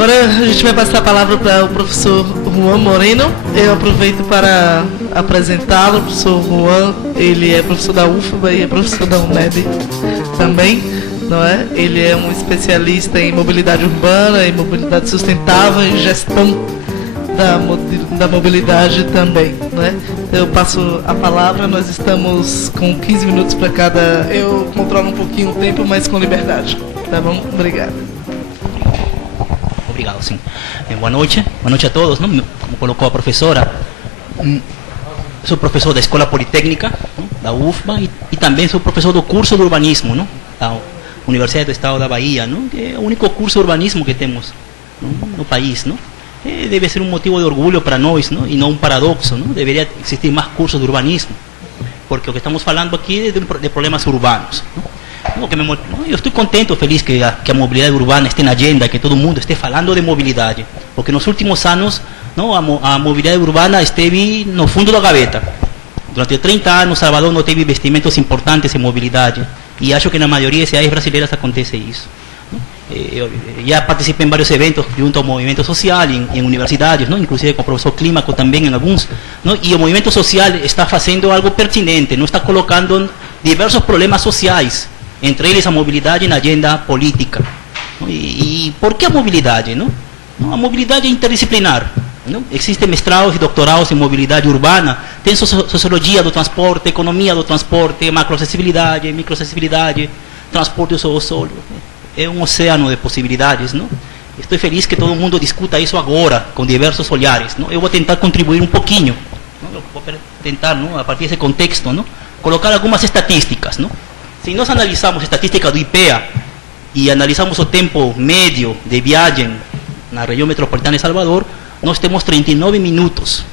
Agora a gente vai passar a palavra para o professor Juan Moreno. Eu aproveito para apresentá-lo. O professor Juan, ele é professor da UFBA e é professor da UNEB também, não é? Ele é um especialista em mobilidade urbana, em mobilidade sustentável, em gestão da mobilidade também, né? Eu passo a palavra, nós estamos com 15 minutos para cada. Eu controlo um pouquinho o tempo, mas com liberdade. Tá bom? Obrigado. Obrigado, sim. Boa noite a todos, não? Como colocou a professora, sou professor da Escola Politécnica, não? Da UFBA, e também sou professor do curso de urbanismo, não? Da Universidade do Estado da Bahia, não? Que é o único curso de urbanismo que temos no país, não? Deve ser um motivo de orgulho para nós, não? E não um paradoxo, não? Deveria existir mais cursos de urbanismo, porque o que estamos falando aqui é de problemas urbanos, não? Eu estou contente, feliz que a mobilidade urbana esteja na agenda, que todo mundo esteja falando de mobilidade, porque nos últimos anos, não, a mobilidade urbana esteve no fundo da gaveta. Durante 30 anos, Salvador não teve investimentos importantes em mobilidade, e acho que na maioria das cidades brasileiras acontece isso. Eu já participei em vários eventos junto ao movimento social, em universidades, não? Inclusive com o professor Clímaco também em alguns, não? E o movimento social está fazendo algo pertinente, não está colocando diversos problemas sociais, entre eles a mobilidade na agenda política. E por que a mobilidade? Não? A mobilidade é interdisciplinar. Não? Existem mestrados e doutorados em mobilidade urbana, tem sociologia do transporte, economia do transporte, macroacessibilidade, microacessibilidade, transporte do solo. É um oceano de possibilidades. Não? Estou feliz que todo mundo discuta isso agora, com diversos olhares. Não? Eu vou tentar contribuir um pouquinho. Não? Eu vou tentar, não? A partir desse contexto, não? Colocar algumas estatísticas. Não? Se nós analisamos a estatística do IPEA e analisamos o tempo médio de viagem na região metropolitana de Salvador, nós temos 39 minutos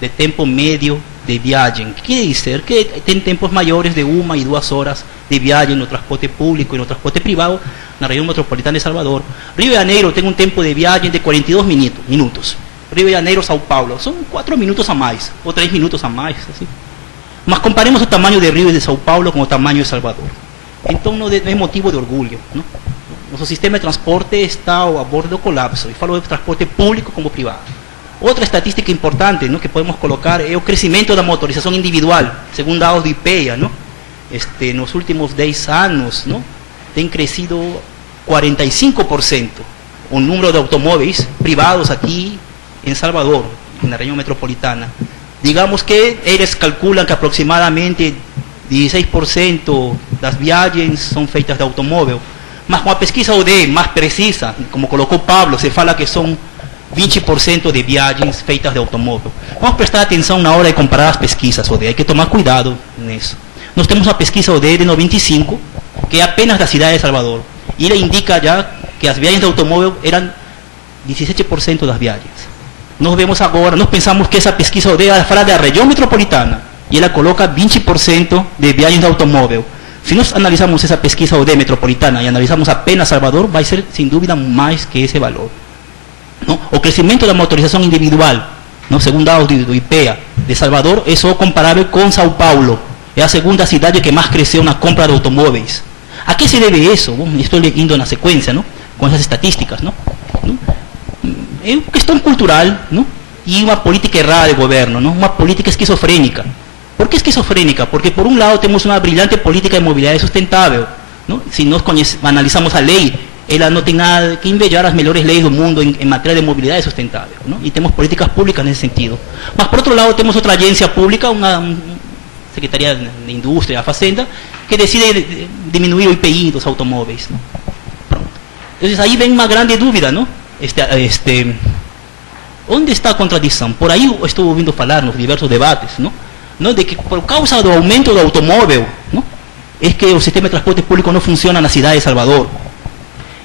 de tempo médio de viagem. O que quer dizer? Que tem tempos maiores de 1 e 2 horas de viagem no transporte público e no transporte privado na região metropolitana de Salvador. Rio de Janeiro tem um tempo de viagem de 42 minutos. Rio de Janeiro, São Paulo, são 4 minutos a mais, ou 3 minutos a mais, assim. Mas comparemos o tamanho de Rio e de São Paulo com o tamanho de Salvador. Então não é motivo de orgulho. Não? Nosso sistema de transporte está ao borde do colapso. E falo de transporte público como privado. Outra estatística importante, não, que podemos colocar é o crescimento da motorização individual, segundo dados do IPEA. Não? Nos últimos 10 anos, não, tem crescido 45% o número de automóveis privados aqui em Salvador, na região metropolitana. Digamos que eles calculam que aproximadamente 16% das viagens são feitas de automóvel, mas com a pesquisa ODE mais precisa, como colocou Pablo, se fala que são 20% de viagens feitas de automóvel. Vamos prestar atenção na hora de comparar as pesquisas ODE, hay que tomar cuidado nisso. Nós temos uma pesquisa ODE de 95, que é apenas da cidade de Salvador, e ele indica já que as viagens de automóvel eram 17% das viagens. Nós vemos agora, nós pensamos que essa pesquisa ODE fala da região metropolitana e ela coloca 20% de viagens de automóvel. Se nós analisamos essa pesquisa ODE metropolitana e analisamos apenas Salvador, vai ser sem dúvida mais que esse valor. Não? O crescimento da motorização individual, não, segundo dados do IPEA de Salvador, é só comparável com São Paulo. É a segunda cidade que mais cresceu na compra de automóveis. A que se deve isso? Bom, estou indo na sequência, não? Com essas estatísticas. Não? É uma questão cultural, não? E uma política errada de governo, não? Uma política esquizofrênica. Por que esquizofrênica? Porque por um lado temos uma brilhante política de mobilidade sustentável, não? Se nós analisamos a lei, ela não tem nada que invejar as melhores leis do mundo em matéria de mobilidade sustentável, não? E temos políticas públicas nesse sentido. Mas por outro lado temos outra agência pública, uma Secretaria de Indústria e da Fazenda, que decide diminuir o IPI dos automóveis, não? Pronto. Então aí vem uma grande dúvida, não? Onde está a contradição? Por aí eu estou ouvindo falar nos diversos debates, não? De que por causa do aumento do automóvel, não? É que o sistema de transporte público não funciona na cidade de Salvador.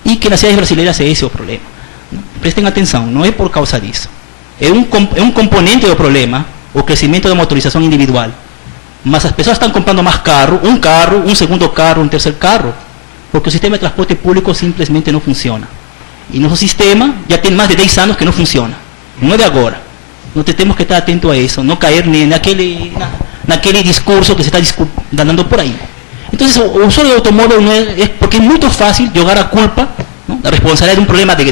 E que nas cidades brasileiras esse é o problema. Não? Prestem atenção, não é por causa disso. É um componente do problema, o crescimento da motorização individual. Mas as pessoas estão comprando mais carro, um segundo carro, um terceiro carro, porque o sistema de transporte público simplesmente não funciona. E nosso sistema já tem mais de 10 anos que não funciona. Não é de agora. Nós temos que estar atentos a isso, não cair naquele discurso que se está dando por aí. Então, o uso do automóvel não é porque é muito fácil jogar a culpa ¿no? A responsabilidade de um problema de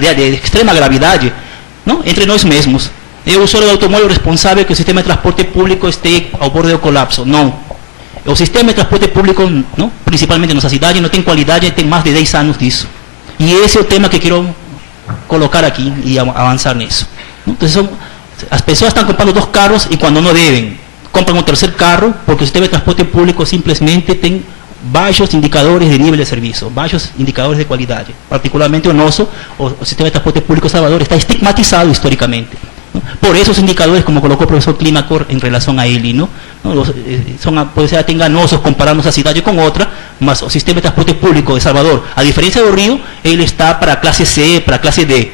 extrema gravidade, não? Entre nós mesmos. É o usuário do automóvel responsável que o sistema de transporte público esteja ao borde do colapso. Não. O sistema de transporte público, não? Principalmente na nossa cidade, não tem qualidade, tem mais de 10 anos disso. E esse é o tema que quero colocar aqui e avançar nisso. Então, as pessoas estão comprando 2 carros e quando não devem, compram um 3º carro porque o sistema de transporte público simplesmente tem baixos indicadores de nível de serviço, baixos indicadores de qualidade. Particularmente o nosso, o sistema de transporte público Salvador está estigmatizado historicamente. Por eso os indicadores, como colocou o professor Climacor em relação a ele, não? Pode ser até enganosos compararmos a cidade com outra, mas o sistema de transporte público de Salvador, a diferença do Rio, ele está para a classe C, para a classe D.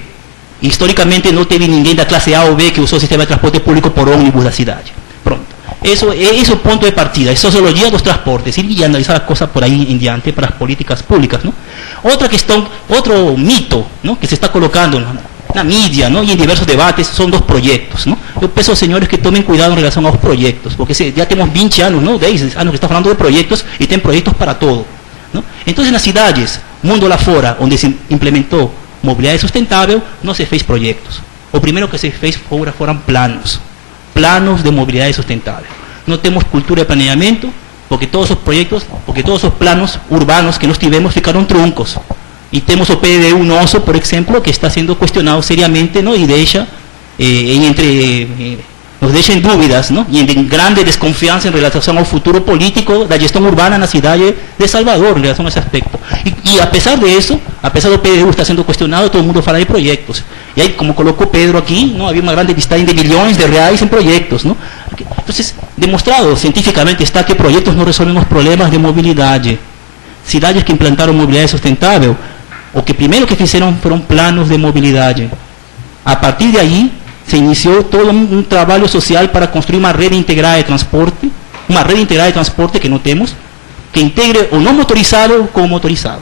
Historicamente não teve ninguém da classe A ou B que usou o sistema de transporte público por ônibus da cidade. Pronto. Esse é o ponto de partida, é sociologia dos transportes, e analisar a coisa por aí em diante para as políticas públicas. Não? Outra questão, outro mito, não? Que se está colocando na mídia, não? E em diversos debates, são 2 projetos. Não? Eu peço aos senhores que tomem cuidado em relação aos projetos, porque já temos 20 anos, não? 10 anos que está falando de projetos, e tem projetos para todo. Não? Então, nas cidades, mundo lá fora, onde se implementou mobilidade sustentável, não se fez projetos. O primeiro que se fez foram planos de mobilidade sustentável. Não temos cultura de planeamento, porque todos os projetos, porque todos os planos urbanos que nós tivemos ficaram truncos. E temos o PDU nosso, por exemplo, que está sendo questionado seriamente, não? E deixa, nos deixa em dúvidas, não? E em grande desconfiança em relação ao futuro político da gestão urbana na cidade de Salvador, em relação a esse aspecto. E apesar disso, apesar do PDU estar sendo questionado, todo mundo fala de projetos. E aí, como colocou Pedro aqui, não havia uma grande listagem de milhões de reais em projetos, não? Então, demonstrado cientificamente está que projetos não resolvem os problemas de mobilidade. Cidades que implantaram mobilidade sustentável, o que primeiro que fizeram foram planos de mobilidade. A partir de aí, se iniciou todo um trabalho social para construir uma rede integrada de transporte, que não temos, que integre o não motorizado com o motorizado.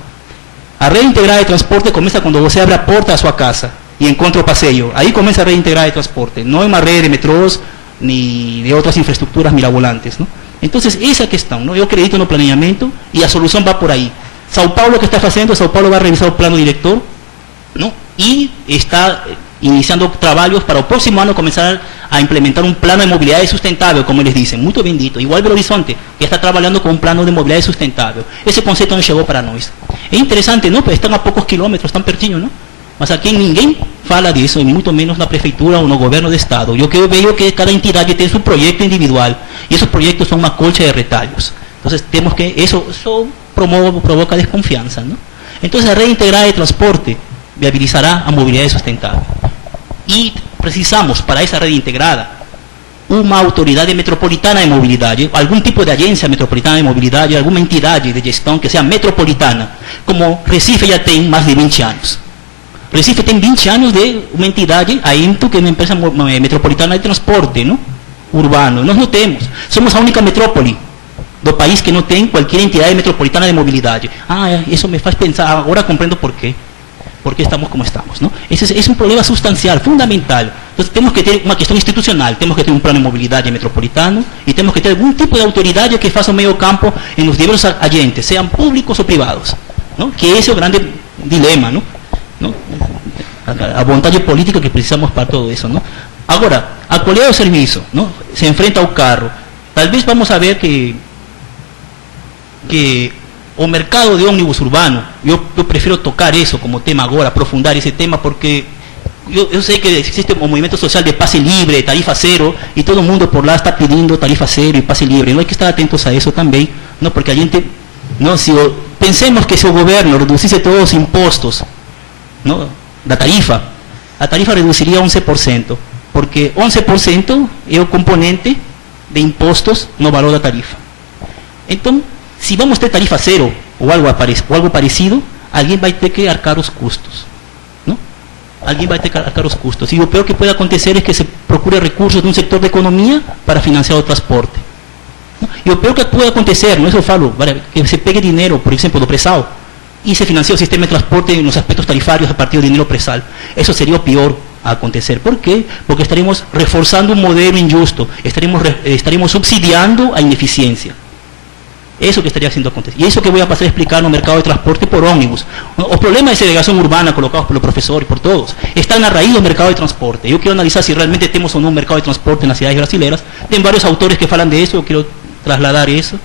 A rede integrada de transporte começa quando você abre a porta da sua casa e encontra o passeio. Aí começa a rede integrada de transporte. Não é uma rede de metrôs nem de outras infraestruturas mirabolantes. Não? Então, essa é a questão. Não? Eu acredito no planeamento e a solução vai por aí. São Paulo, o que está fazendo? São Paulo vai revisar o plano diretor, não? E está iniciando trabalhos para o próximo ano começar a implementar um plano de mobilidade sustentável, como eles dizem, muito bem dito. Igual Belo Horizonte, que está trabalhando com um plano de mobilidade sustentável. Esse conceito não chegou para nós. É interessante, não? Porque estão a poucos quilômetros, estão pertinho, não? Mas aqui ninguém fala disso, e muito menos na prefeitura ou no governo do estado. Eu que vejo que cada entidade tem seu projeto individual, e esses projetos são uma colcha de retalhos. Então, temos que, isso provoca desconfiança, não? Então, a rede integrada de transporte viabilizará a mobilidade sustentável. E precisamos, para essa rede integrada, uma autoridade metropolitana de mobilidade, algum tipo de agência metropolitana de mobilidade, alguma entidade de gestão que seja metropolitana, como Recife já tem mais de 20 anos. Recife tem 20 anos de uma entidade, a INTO, que é uma empresa metropolitana de transporte, não? Urbano. Nós não temos. Somos a única metrópole do país que não tem qualquer entidade metropolitana de mobilidade. Isso me faz pensar, agora compreendo por quê. Porque estamos como estamos, não? Esse é um problema substancial, fundamental. Então, temos que ter uma questão institucional, temos que ter um plano de mobilidade metropolitano e temos que ter algum tipo de autoridade que faça o meio campo em os diversos agentes, sejam públicos ou privados, não? Que esse é o grande dilema, não? A vontade política que precisamos para todo isso, não? Agora, a qualidade do serviço, não? Se enfrenta ao carro. Talvez vamos a ver que o mercado de ônibus urbano, eu prefiro tocar isso como tema agora, aprofundar esse tema, porque eu sei que existe um movimento social de passe livre, tarifa zero, e todo mundo por lá está pedindo tarifa zero e passe livre. Não hay que estar atentos a isso também, não? Porque a gente, não, pensemos que se o governo reduzisse todos os impostos, não, da tarifa, a tarifa reduziria 11%, porque 11% é o componente de impostos no valor da tarifa. Então, se vamos ter tarifa zero ou algo parecido, alguém vai ter que arcar os custos. Não? Alguém vai ter que arcar os custos. E o pior que pode acontecer é que se procure recursos de um setor da economia para financiar o transporte. Não? E o pior que pode acontecer, não é isso eu falo, que se pegue dinheiro, por exemplo, do pré-sal, e se financia o sistema de transporte nos aspectos tarifários a partir do dinheiro pré-sal. Isso seria o pior a acontecer. ¿Por quê? Porque estaremos reforçando um modelo injusto, estaremos subsidiando a ineficiência. Eso que estaría haciendo acontecer. Y eso que voy a pasar a explicar en el mercado de transporte por ómnibus. Los problemas de segregación urbana colocados por los profesores y por todos están a raíz del mercado de transporte. Yo quiero analizar si realmente tenemos o no un mercado de transporte en las ciudades brasileñas. Hay varios autores que hablan de eso, yo quiero trasladar eso.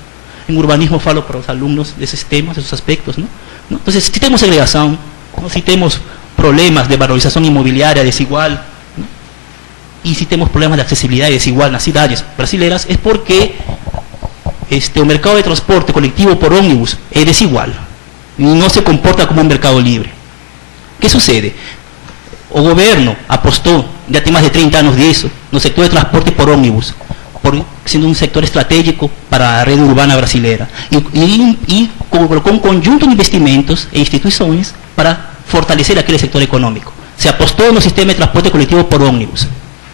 En urbanismo falo para los alumnos de esos temas, de esos aspectos, ¿no? Entonces, si tenemos segregación, ¿no? Si tenemos problemas de valorización inmobiliaria desigual, ¿no? Y si tenemos problemas de accesibilidad desigual en las ciudades brasileñas, es porque el mercado de transporte colectivo por ómnibus es desigual y no se comporta como un mercado libre. ¿Qué sucede? El gobierno apostó, ya tiene más de 30 años de eso, en el sector de transporte por ómnibus, siendo un sector estratégico para la red urbana brasileña, y colocó un conjunto de investimentos e instituciones para fortalecer aquel sector económico. Se apostó en el sistema de transporte colectivo por ómnibus,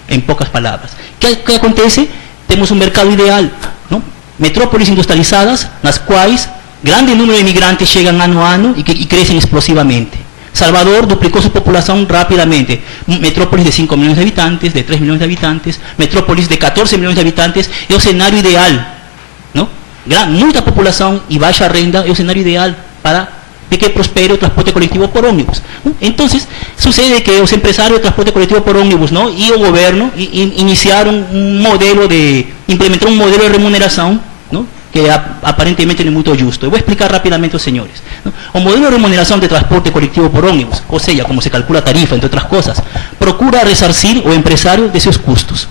en pocas palabras. ¿Qué acontece? Tenemos un mercado ideal, ¿no? Metrópolis industrializadas, las cuales grande número de inmigrantes llegan año a año y crecen explosivamente. Salvador duplicó su población rápidamente. Metrópolis de 5 millones de habitantes, de 3 millones de habitantes, metrópolis de 14 millones de habitantes, es el escenario ideal, ¿no? Mucha población y baja renta, es el escenario ideal para que prospere el transporte colectivo por ómnibus, ¿no? Entonces, sucede que los empresarios de transporte colectivo por ómnibus, ¿no? Y el gobierno iniciaron implementaron un modelo de remuneración, ¿no? Que aparentemente no es muy justo. Voy a explicar rápidamente a los señores, ¿no? El modelo de remuneración de transporte colectivo por ómnibus, o sea, como se calcula tarifa, entre otras cosas, procura resarcir al empresario de sus costos.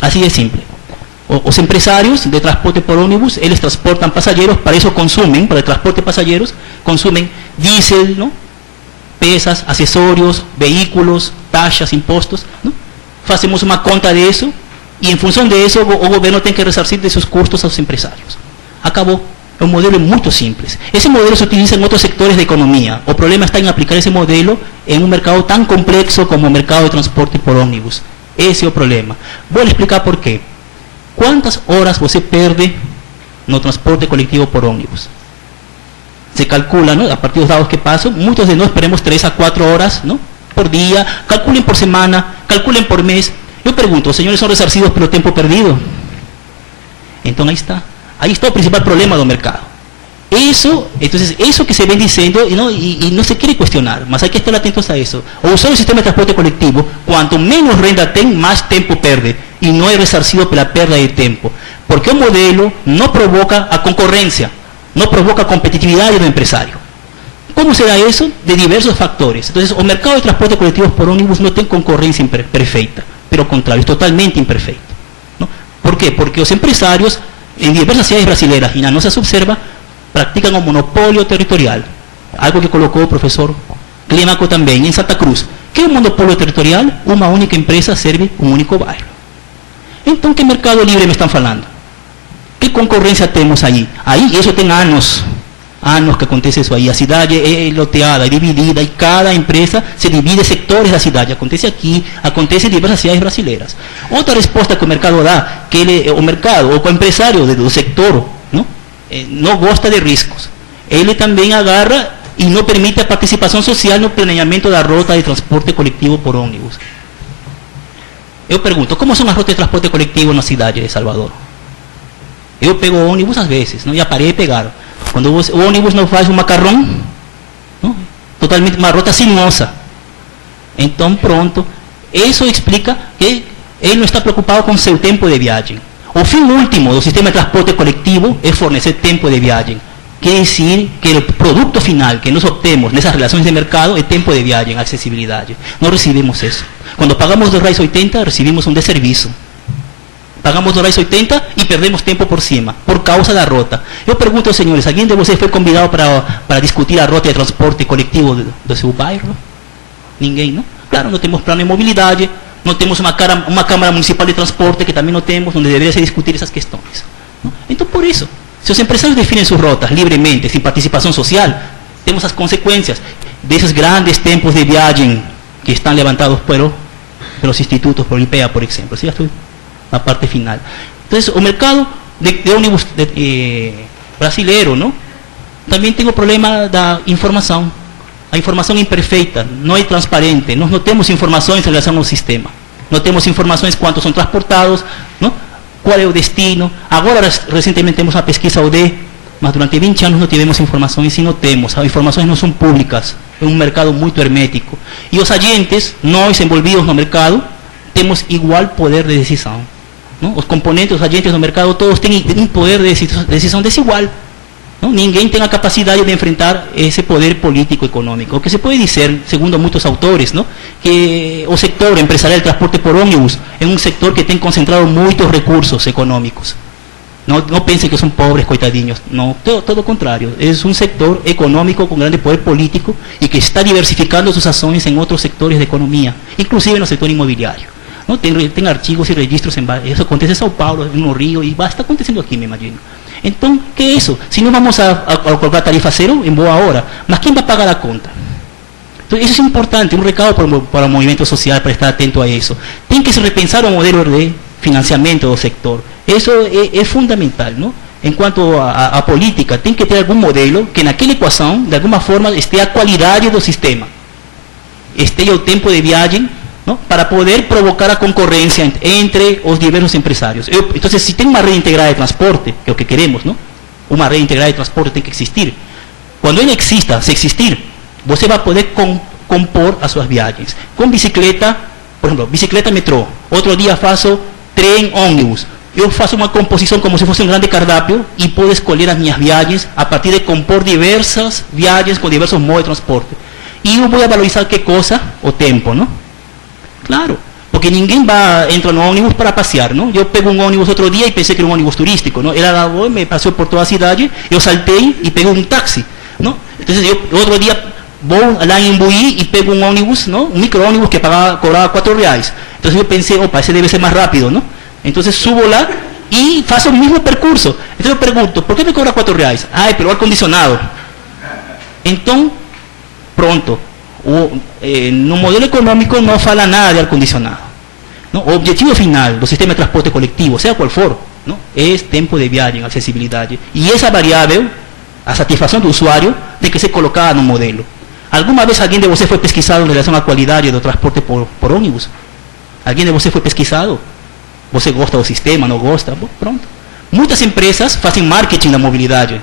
Así de simple. Los empresarios de transporte por ómnibus, ellos transportan pasajeros, para eso consumen, para el transporte de pasajeros, consumen diésel, ¿no? Pesas, accesorios, vehículos, taxas, impuestos, ¿no? Hacemos una cuenta de eso, y en función de eso, el gobierno tiene que resarcir de sus costos a los empresarios. Acabó. Un modelo muy simple. Ese modelo se utiliza en otros sectores de economía. El problema está en aplicar ese modelo en un mercado tan complejo como el mercado de transporte por ómnibus. Ese es el problema. Voy a explicar por qué. ¿Cuántas horas você pierde no transporte colectivo por ómnibus? Se calcula, ¿no? A partir de los datos que pasan, muchos de nosotros esperemos 3 a 4 horas, ¿no? Por día, calculen por semana, calculen por mes. Yo pregunto, ¿los señores son resarcidos por el tiempo perdido? Entonces ahí está el principal problema del mercado. Entonces, eso que se ven diciendo, ¿no? Y no se quiere cuestionar, mas hay que estar atentos a eso. O usar el sistema de transporte colectivo, cuanto menos renta tiene, más tiempo pierde, y no es resarcido por la pérdida de tiempo, porque el modelo no provoca a concurrencia, no provoca competitividad del empresario. ¿Cómo se da eso? De diversos factores. Entonces, el mercado de transporte colectivo por ómnibus no tiene concurrencia perfecta, pero al contrario, es totalmente imperfecto, ¿no? ¿Por qué? Porque los empresarios en diversas ciudades brasileñas, y no se observa, practican un monopolio territorial, algo que colocó el profesor Clímaco también en Santa Cruz. ¿Qué es un monopolio territorial? Una única empresa serve un único bairro. Entonces, ¿qué mercado libre me están falando? ¿Qué concurrencia tenemos ahí? Ahí, eso tiene años que acontece eso ahí. La ciudad es loteada, es dividida, y cada empresa se divide en sectores de la ciudad. Acontece aquí, acontece en diversas ciudades brasileñas. Otra respuesta que el mercado da, que el mercado o el empresario del sector, ¿no? No gosta de riesgos. Él también agarra y no permite a participación social en el planeamiento de la ruta de transporte colectivo por ómnibus. Yo pregunto, ¿cómo son las rutas de transporte colectivo en la ciudad de Salvador? Yo pego ómnibus a veces, ¿no? Ya paré de pegar. Cuando o ómnibus no hace un macarrón, ¿no? Totalmente una ruta sinuosa. Entonces, pronto, eso explica que él no está preocupado con su tiempo de viaje. O fin último del sistema de transporte colectivo es fornecer tiempo de viaje. Quiere decir que el producto final que nos obtenemos en esas relaciones de mercado es tiempo de viaje, en accesibilidad. No recibimos eso. Cuando pagamos los RAIs 80, recibimos un deservicio. Pagamos los RAIs 80 y perdemos tiempo por cima, por causa de la ruta. Yo pregunto, señores, ¿alguien de ustedes fue convidado para discutir la ruta de transporte colectivo de su bairro? Ninguém, ¿no? Claro, no tenemos plano de movilidad, no tenemos una Cámara Municipal de Transporte, que también no tenemos, donde debería se discutir esas cuestiones, ¿no? Entonces, por eso, si los empresarios definen sus rutas libremente, sin participación social, tenemos las consecuencias de esos grandes tiempos de viaje que están levantados por los institutos, por el IPEA, por ejemplo. ¿Sí? Ya estoy la parte final. Entonces, el mercado de ómnibus brasileiro, ¿no? También tengo problema de información. La información imperfecta, no es transparente, no tenemos información en relación al sistema, no tenemos informaciones cuántos son transportados, ¿no? Cuál es el destino. Ahora recientemente tenemos una pesquisa ODE mas durante 20 anos não tivemos informações e não temos. As informações não são públicas, é um mercado muito hermético. E os agentes, nós envolvidos no mercado, temos igual poder de decisão. Não? Os componentes, os agentes do mercado, todos têm um poder de decisão desigual. Não? Ninguém tem a capacidade de enfrentar esse poder político econômico. O que se pode dizer, segundo muitos autores, não? Que o setor empresarial de transporte por ônibus é um setor que tem concentrado muitos recursos econômicos. Não pensem que são pobres, coitadinhos. Não, todo o contrário. É um setor econômico com grande poder político e que está diversificando suas ações em outros setores da economia, inclusive no setor imobiliário. Não? Tem artigos e registros, isso acontece em São Paulo, no Rio, e está acontecendo aqui, me imagino. Então, que é isso? Se não vamos a colocar tarifa zero em boa hora, mas quem vai pagar a conta? Então, isso é importante, um recado para o movimento social, para estar atento a isso. Tem que se repensar o modelo de financiamento do setor. Isso é fundamental, não? Enquanto a política, tem que ter algum modelo que naquela equação, de alguma forma, esteja a qualidade do sistema, esteja o tempo de viagem, não? Para poder provocar a concorrência entre os diversos empresários. Então, se tem uma rede integrada de transporte, que é o que queremos, não? Uma rede integrada de transporte tem que existir. Quando ela exista, se existir, você vai poder compor as suas viagens. Com bicicleta, por exemplo, bicicleta metrô. Outro dia faço trem ônibus. Eu faço uma composição como se fosse um grande cardápio e posso escolher as minhas viagens a partir de compor diversas viagens com diversos modos de transporte. E eu vou valorizar que coisa? O tempo, não? Claro, porque ninguém entra no ônibus para passear, não? Eu pego um ônibus outro dia e pensei que era um ônibus turístico, não? Ela me passou por toda a cidade, eu saltei e peguei um táxi, não? Então, outro dia vou lá em Imbuí e pego um ônibus, não? Um micro-ônibus que cobrava R$4. Então eu pensei, opa, esse deve ser mais rápido, não? Então subo lá e faço o mesmo percurso. Então eu pergunto, por que me cobra R$4? Ah, é pelo ar-condicionado. Então, pronto. No modelo econômico não fala nada de ar-condicionado. O objetivo final do sistema de transporte coletivo, seja qual for, não? É tempo de viagem, acessibilidade. E essa variável, a satisfação do usuário, tem que ser colocada no modelo. Alguma vez alguém de vocês foi pesquisado em relação à qualidade do transporte por ônibus? Alguém de vocês foi pesquisado? Você gosta do sistema, não gosta? Bom, pronto. Muitas empresas fazem marketing da mobilidade,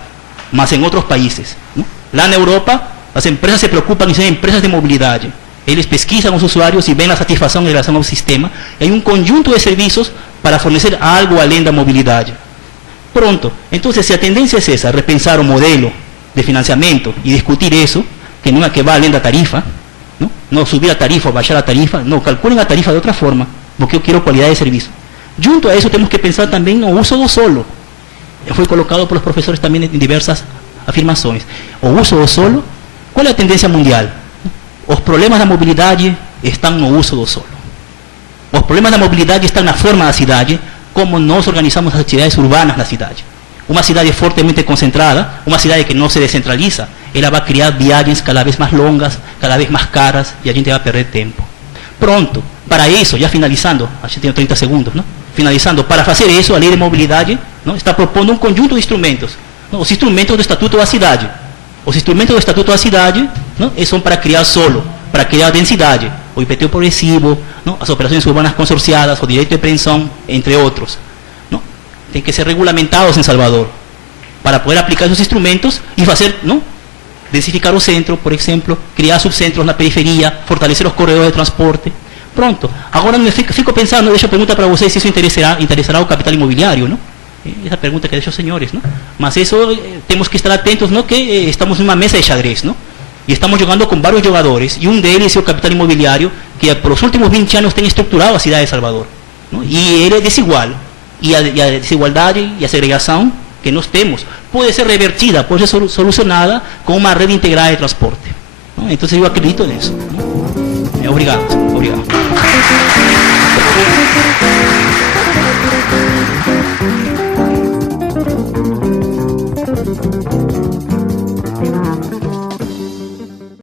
mas em outros países. Não? Lá na Europa, as empresas se preocupam em ser empresas de mobilidade. Eles pesquisam os usuários e veem a satisfação em relação ao sistema. E há um conjunto de serviços para fornecer algo além da mobilidade. Pronto. Então, se a tendência é essa, repensar o modelo de financiamento e discutir isso, que não é que vá além da tarifa, não subir a tarifa ou baixar a tarifa, não, calculem a tarifa de outra forma, porque eu quero qualidade de serviço. Junto a isso, temos que pensar também no uso do solo. Foi colocado pelos professores também em diversas afirmações. O uso do solo, qual é a tendência mundial? Os problemas da mobilidade estão no uso do solo. Os problemas da mobilidade estão na forma da cidade, como nós organizamos as atividades urbanas da cidade. Uma cidade fortemente concentrada, uma cidade que não se descentraliza, ela vai criar viagens cada vez mais longas, cada vez mais caras, e a gente vai perder tempo. Pronto. Para isso, já finalizando, acho que tenho 30 segundos, não? Finalizando, para fazer isso, a lei de mobilidade, não, está propondo um conjunto de instrumentos. Não? Os instrumentos do Estatuto da Cidade. Os instrumentos do Estatuto da Cidade, não, são para criar solo, para criar densidade. O IPTU progressivo, não, as operações urbanas consorciadas, o direito de preensão, entre outros. Não? Tem que ser regulamentados em Salvador, para poder aplicar esses instrumentos e fazer, não? Densificar o centro, por exemplo, criar subcentros na periferia, fortalecer os corredores de transporte. Pronto. Agora me fico pensando, deixo a pergunta para vocês se isso interessará ao capital imobiliário, não? Essa pergunta que deixo aos senhores, não? Mas isso temos que estar atentos, não? Que estamos em uma mesa de xadrez, não? E estamos jogando com vários jogadores, e um deles é o capital imobiliário, que por os últimos 20 anos tem estruturado a cidade de Salvador, não? E ele é desigual. E a desigualdade e a segregação que nós temos pode ser revertida, pode ser solucionada com uma rede integrada de transporte, não? Então eu acredito nisso, não? Obrigado.